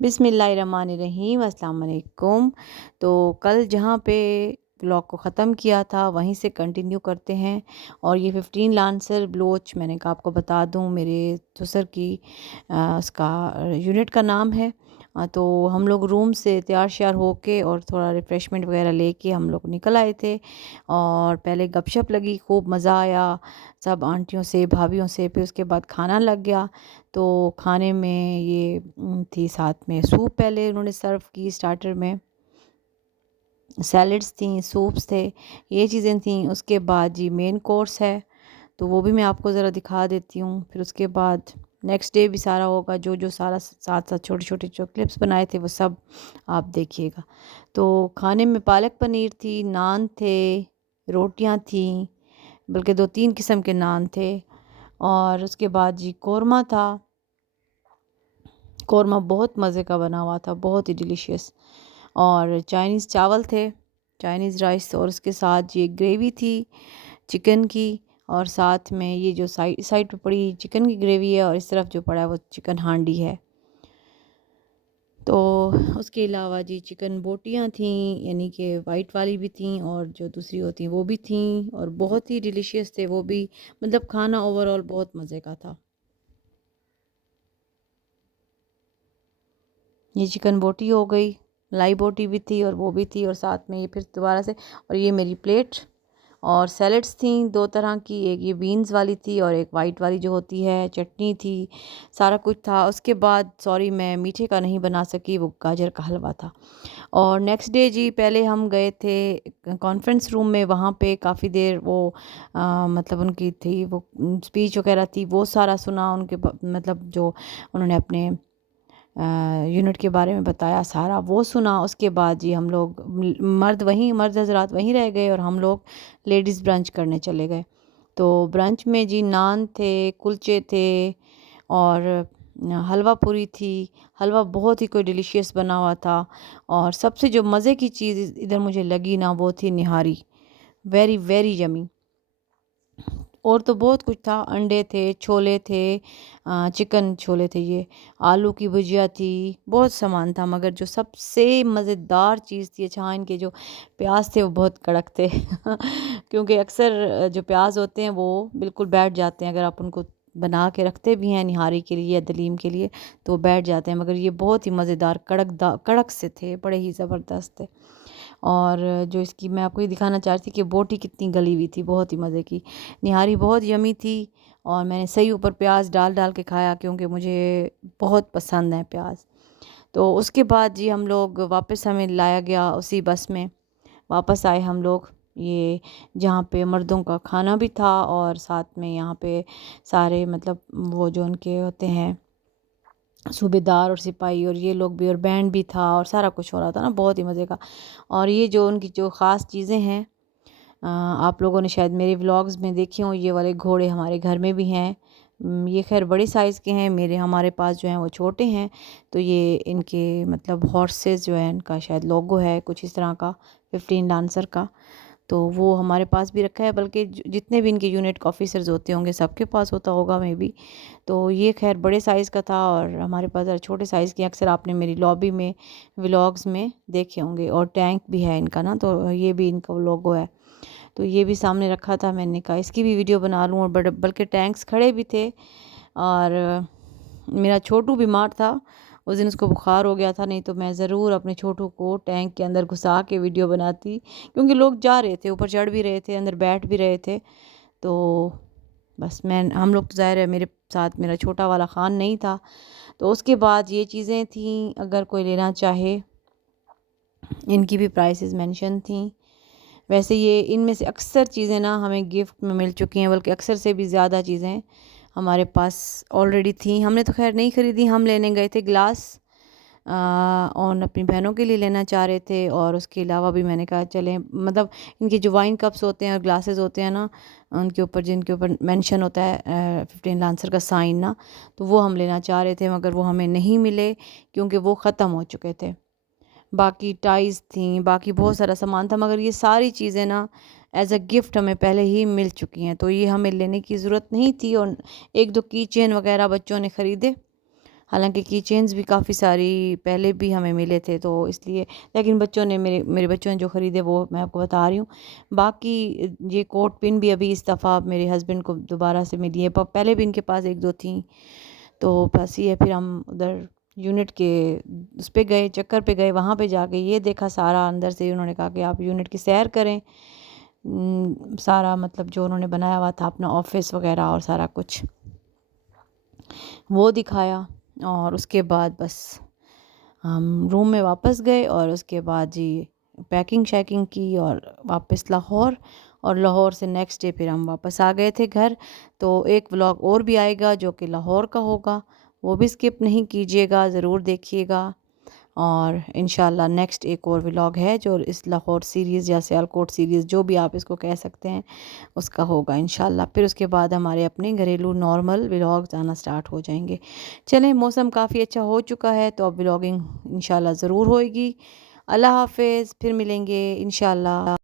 बिस्मिल्लाहिर्रहमानिर्रहीम, अस्सलाम वालेकुम। तो कल जहाँ पे ब्लॉग को ख़त्म किया था वहीं से कंटिन्यू करते हैं। और ये 15 लांसर ब्लोच मैंने कहा आपको बता दूँ, मेरे ससुर की उसका यूनिट का नाम है। तो हम लोग रूम से तैयार श्यार होके और थोड़ा रिफ़्रेशमेंट वगैरह लेके हम लोग निकल आए थे। और पहले गपशप लगी, खूब मज़ा आया सब आंटियों से भाभियों से। फिर उसके बाद खाना लग गया। तो खाने में ये थी, साथ में सूप पहले उन्होंने सर्व की, स्टार्टर में सैलड्स थी, सूप्स थे, ये चीज़ें थी। उसके बाद जी मेन कोर्स है, तो वो भी मैं आपको ज़रा दिखा देती हूँ। फिर उसके बाद नेक्स्ट डे भी सारा होगा, जो जो सारा साथ साथ छोटे छोटे जो क्लिप्स बनाए थे वो सब आप देखिएगा। तो खाने में पालक पनीर थी, नान थे, रोटियां थी, बल्कि 2-3 किस्म के नान थे। और उसके बाद जी कौरमा था। कौरमा बहुत मज़े का बना हुआ था, बहुत ही डिलीशियस। और चाइनीज़ चावल थे, चाइनीज़ राइस, और उसके साथ ये ग्रेवी थी चिकन की। और साथ में ये जो साइड साइड पे पड़ी चिकन की ग्रेवी है, और इस तरफ जो पड़ा है वो चिकन हांडी है। तो उसके अलावा जी चिकन बोटियाँ थीं, यानी कि वाइट वाली भी थीं और जो दूसरी होती हैं वो भी थीं, और बहुत ही डिलीशियस थे वो भी। मतलब खाना ओवरऑल बहुत मज़े का था। ये चिकन बोटी हो गई, मलाई बोटी भी थी और वो भी थी, और साथ में ये फिर दोबारा से। और ये मेरी प्लेट। और सैलड्स थी 2 तरह की, एक ये बीन्स वाली थी और एक वाइट वाली जो होती है, चटनी थी, सारा कुछ था। उसके बाद सॉरी मैं मीठे का नहीं बना सकी, वो गाजर का हलवा था। और नेक्स्ट डे जी पहले हम गए थे कॉन्फ्रेंस रूम में, वहाँ पे काफ़ी देर वो मतलब उनकी थी वो स्पीच वगैरह थी, वो सारा सुना उनके मतलब जो उन्होंने अपने यूनिट के बारे में बताया सारा, वो सुना। उसके बाद जी हम लोग मर्द हजरात वहीं रह गए और हम लोग लेडीज़ ब्रंच करने चले गए। तो ब्रंच में जी नान थे, कुलचे थे, और हलवा पूरी थी। हलवा बहुत ही कोई डिलीशियस बना हुआ था। और सबसे जो मज़े की चीज़ इधर मुझे लगी ना, वो थी निहारी, वेरी वेरी यमी। और तो बहुत कुछ था, अंडे थे, छोले थे, चिकन छोले थे, ये आलू की भुजिया थी, बहुत सामान था। मगर जो सबसे मज़ेदार चीज़ थी, अच्छा हाँ, इनके जो प्याज थे वो बहुत कड़क थे क्योंकि अक्सर जो प्याज होते हैं वो बिल्कुल बैठ जाते हैं, अगर आप उनको बना के रखते भी हैं निहारी के लिए या दलीम के लिए तो वो बैठ जाते हैं। मगर ये बहुत ही मज़ेदार कड़क से थे, बड़े ही ज़बरदस्त थे। और जो इसकी मैं आपको ये दिखाना चाह रही थी कि बोटी कितनी गली हुई थी, बहुत ही मज़े की। निहारी बहुत यमी थी, और मैंने सही ऊपर प्याज डाल डाल के खाया क्योंकि मुझे बहुत पसंद है प्याज। तो उसके बाद जी हम लोग वापस, हमें लाया गया उसी बस में, वापस आए हम लोग, ये जहाँ पे मर्दों का खाना भी था और साथ में यहाँ पे सारे मतलब वो जो उनके होते हैं सूबेदार और सिपाही और ये लोग भी, और बैंड भी था, और सारा कुछ हो रहा था ना, बहुत ही मज़े का। और ये जो उनकी जो ख़ास चीज़ें हैं, आप लोगों ने शायद मेरे व्लॉग्स में देखे हों, ये वाले घोड़े हमारे घर में भी हैं। ये खैर बड़े साइज़ के हैं, मेरे हमारे पास जो हैं वो छोटे हैं। तो ये इनके मतलब हॉर्सेस जो है, इनका शायद लोगो है कुछ इस तरह का, 15 डांसर का। तो वो हमारे पास भी रखा है, बल्कि जितने भी इनके यूनिट के ऑफिसर्स होते होंगे सबके पास होता होगा मे बी। तो ये खैर बड़े साइज़ का था, और हमारे पास ज़रा छोटे साइज़ के अक्सर आपने मेरी लॉबी में व्लॉग्स में देखे होंगे। और टैंक भी है इनका ना, तो ये भी इनका लोगो है। तो ये भी सामने रखा था, मैंने कहा इसकी भी वीडियो बना लूँ। और बड़े बल्कि टैंक्स खड़े भी थे। और मेरा छोटू बीमार था, उस दिन उसको बुखार हो गया था, नहीं तो मैं ज़रूर अपने छोटू को टैंक के अंदर घुसा के वीडियो बनाती, क्योंकि लोग जा रहे थे, ऊपर चढ़ भी रहे थे, अंदर बैठ भी रहे थे। तो बस मैं हम लोग तो ज़ाहिर है मेरे साथ मेरा छोटा वाला ख़ान नहीं था। तो उसके बाद ये चीज़ें थीं, अगर कोई लेना चाहे, इनकी भी प्राइसेस मेंशन थी। वैसे ये इनमें से अक्सर चीज़ें ना हमें गिफ्ट में मिल चुकी हैं, बल्कि अक्सर से भी ज़्यादा चीज़ें हमारे पास ऑलरेडी थी। हमने तो खैर नहीं ख़रीदी, हम लेने गए थे ग्लास, और अपनी बहनों के लिए लेना चाह रहे थे। और उसके अलावा भी मैंने कहा चलें, मतलब इनके जो वाइन कप्स होते हैं और ग्लासेस होते हैं ना, उनके ऊपर जिनके ऊपर मेंशन होता है 15 लांसर का साइन ना, तो वो हम लेना चाह रहे थे, मगर वो हमें नहीं मिले क्योंकि वो ख़त्म हो चुके थे। बाकी टाइज़ थी, बाकी बहुत सारा सामान था, मगर ये सारी चीज़ें ना एज़ अ गिफ्ट हमें पहले ही मिल चुकी हैं, तो ये हमें लेने की ज़रूरत नहीं थी। और 1-2 की चेन वगैरह बच्चों ने ख़रीदे, हालांकि की चेन्स भी काफ़ी सारी पहले भी हमें मिले थे, तो इसलिए, लेकिन बच्चों ने मेरे मेरे बच्चों ने जो ख़रीदे वो मैं आपको बता रही हूँ। बाकी ये कोट पिन भी अभी इस दफ़ा मेरे हस्बैंड को दोबारा से मिली है, पहले भी इनके पास एक दो थी, तो बस ये फिर हम उधर यूनिट के उस पे गए, चक्कर पे गए, वहाँ पे जाके ये देखा सारा अंदर से। उन्होंने कहा कि आप यूनिट की सैर करें। सारा मतलब जो उन्होंने बनाया हुआ था अपना ऑफिस वगैरह और सारा कुछ वो दिखाया, और उसके बाद बस हम रूम में वापस गए और उसके बाद जी पैकिंग शैकिंग की और वापस लाहौर, और लाहौर से नेक्स्ट डे फिर हम वापस आ गए थे घर। तो एक व्लॉग और भी आएगा जो कि लाहौर का होगा, वो भी स्किप नहीं कीजिएगा, ज़रूर देखिएगा। और इंशाल्लाह नेक्स्ट एक और व्लॉग है जो इस लाहौर सीरीज़ या सियालकोट सीरीज़ जो भी आप इसको कह सकते हैं उसका होगा इंशाल्लाह। फिर उसके बाद हमारे अपने घरेलू नॉर्मल व्लॉग्स आना स्टार्ट हो जाएंगे। चलें, मौसम काफ़ी अच्छा हो चुका है तो अब व्लॉगिंग इंशाल्लाह ज़रूर होएगी। अल्लाह हाफ़िज़, फिर मिलेंगे इंशाल्लाह।